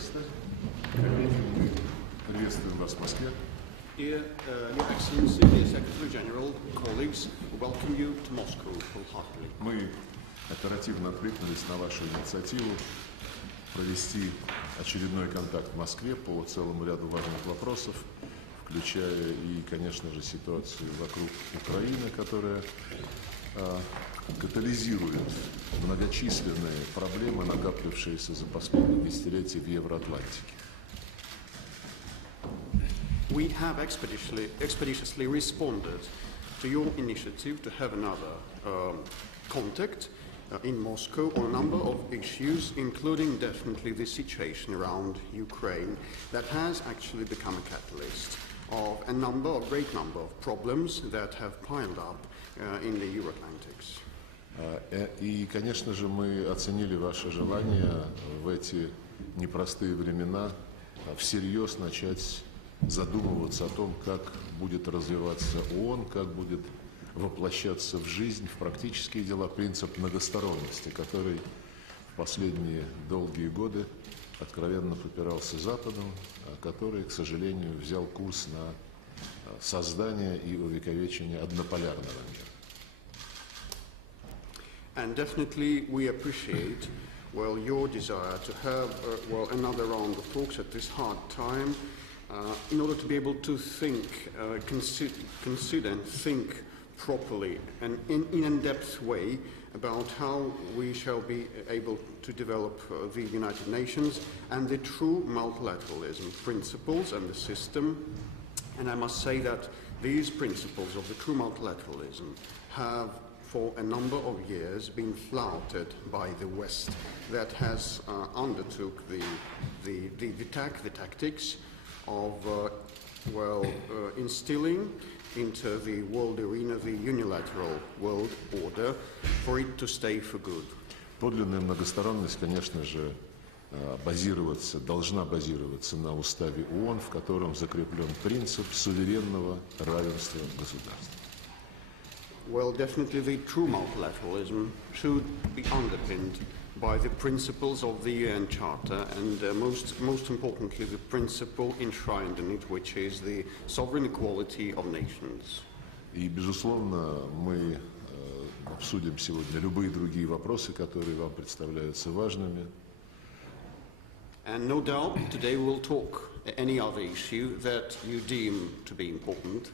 министр, мы приветствуем вас в Москве. Dear Excellency, dear Secretary General, colleagues, welcome you to Moscow wholeheartedly. Мы оперативно откликнулись на вашу инициативу провести очередной контакт в Москве по целому ряду важных вопросов, включая и, конечно же, ситуацию вокруг Украины, которая катализирует многочисленные проблемы, накаплившиеся за последние десятилетия в Евроатлантике. We have expeditiously responded to your initiative to have another contact in Moscow on a number of issues, including definitely the situation around Ukraine that has actually become a catalyst of a great number of problems that have piled up in the Euro-Atlantics. И, конечно же, мы оценили ваше желание в эти непростые времена всерьез начать задумываться о том, как будет развиваться ООН, как будет воплощаться в жизнь, в практические дела принцип многосторонности, который в последние долгие годы откровенно попирался Западом, а который, к сожалению, взял курс на создание и увековечение однополярного мира. And definitely we appreciate, your desire to have, another round of talks at this hard time in order to be able to think, consider and think properly and in an in-depth way about how we shall be able to develop the United Nations and the true multilateralism principles and the system. And I must say that these principles of the true multilateralism have for a number of years been flouted by the West that has undertook the tactics of instilling into the world arena the unilateral world order for it to stay for good. Подлинная многосторонность, конечно же, должна базироваться на уставе ООН, в котором закреплен принцип суверенного равенства государств. Well, definitely the true multilateralism should be underpinned by the principles of the UN Charter and most importantly the principle enshrined in it, which is the sovereign equality of nations. И, безусловно, мы обсудим сегодня любые другие вопросы, которые вам представляются важными. And no doubt today we'll talk any other issue that you deem to be important.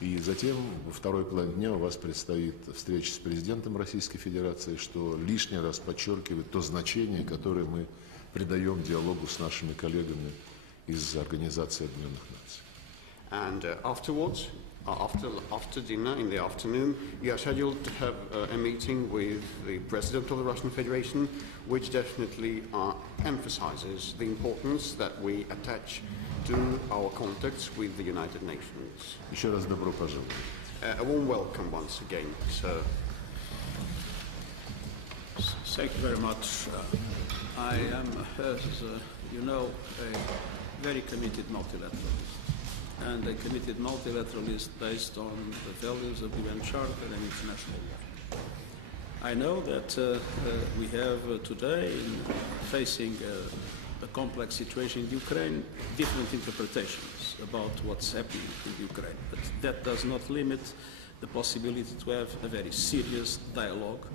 И затем во второй половине дня у вас предстоит встреча с президентом Российской Федерации, что лишний раз подчеркивает то значение, которое мы придаем диалогу с нашими коллегами из Организации Объединенных Наций. And afterwards, after dinner in the afternoon, you are scheduled to have a meeting with the President of the Russian Federation, which definitely emphasizes the importance that we attach to our contacts with the United Nations. Еще раз добро пожаловать. A warm welcome once again, sir. Thank you very much. I am, as you know, a very committed multilateralist, and a committed multilateralist based on the values of the UN Charter and international law. I know that we have today, facing a complex situation in Ukraine, different interpretations about what's happening in Ukraine. But that does not limit the possibility to have a very serious dialogue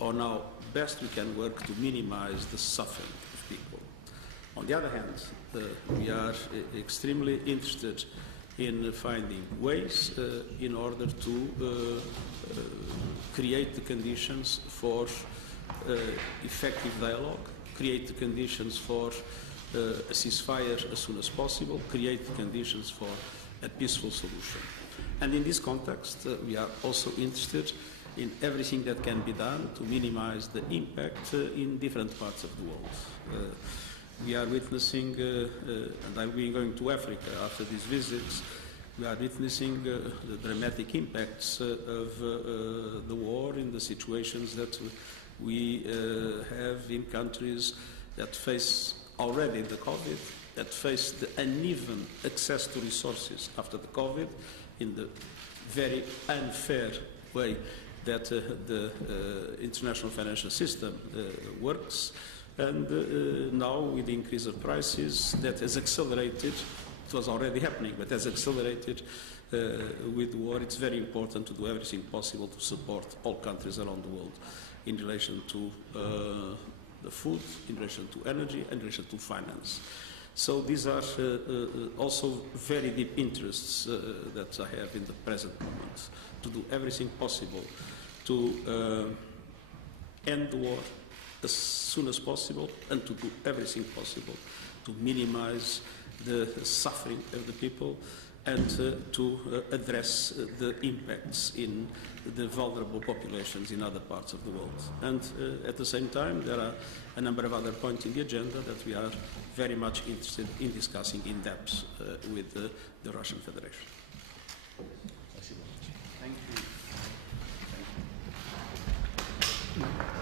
on how best we can work to minimize the suffering of people. On the other hand, we are extremely interested in finding ways in order to create the conditions for effective dialogue, create the conditions for a ceasefire as soon as possible, create the conditions for a peaceful solution. And in this context, we are also interested in everything that can be done to minimize the impact in different parts of the world. We are witnessing, and I've been going to Africa after these visits, we are witnessing the dramatic impacts of the war in the situations that we have in countries that face already the COVID, that face the uneven access to resources after the COVID, in the very unfair way that the international financial system works, And now, with the increase of prices, that has accelerated. It was already happening, but has accelerated with the war. It's very important to do everything possible to support all countries around the world in relation to the food, in relation to energy, in relation to finance. So these are also very deep interests that I have in the present moment, to do everything possible to end the war as soon as possible and to do everything possible to minimize the suffering of the people and to address the impacts in the vulnerable populations in other parts of the world. And at the same time, there are a number of other points in the agenda that we are very much interested in discussing in depth with the Russian Federation. Thank you.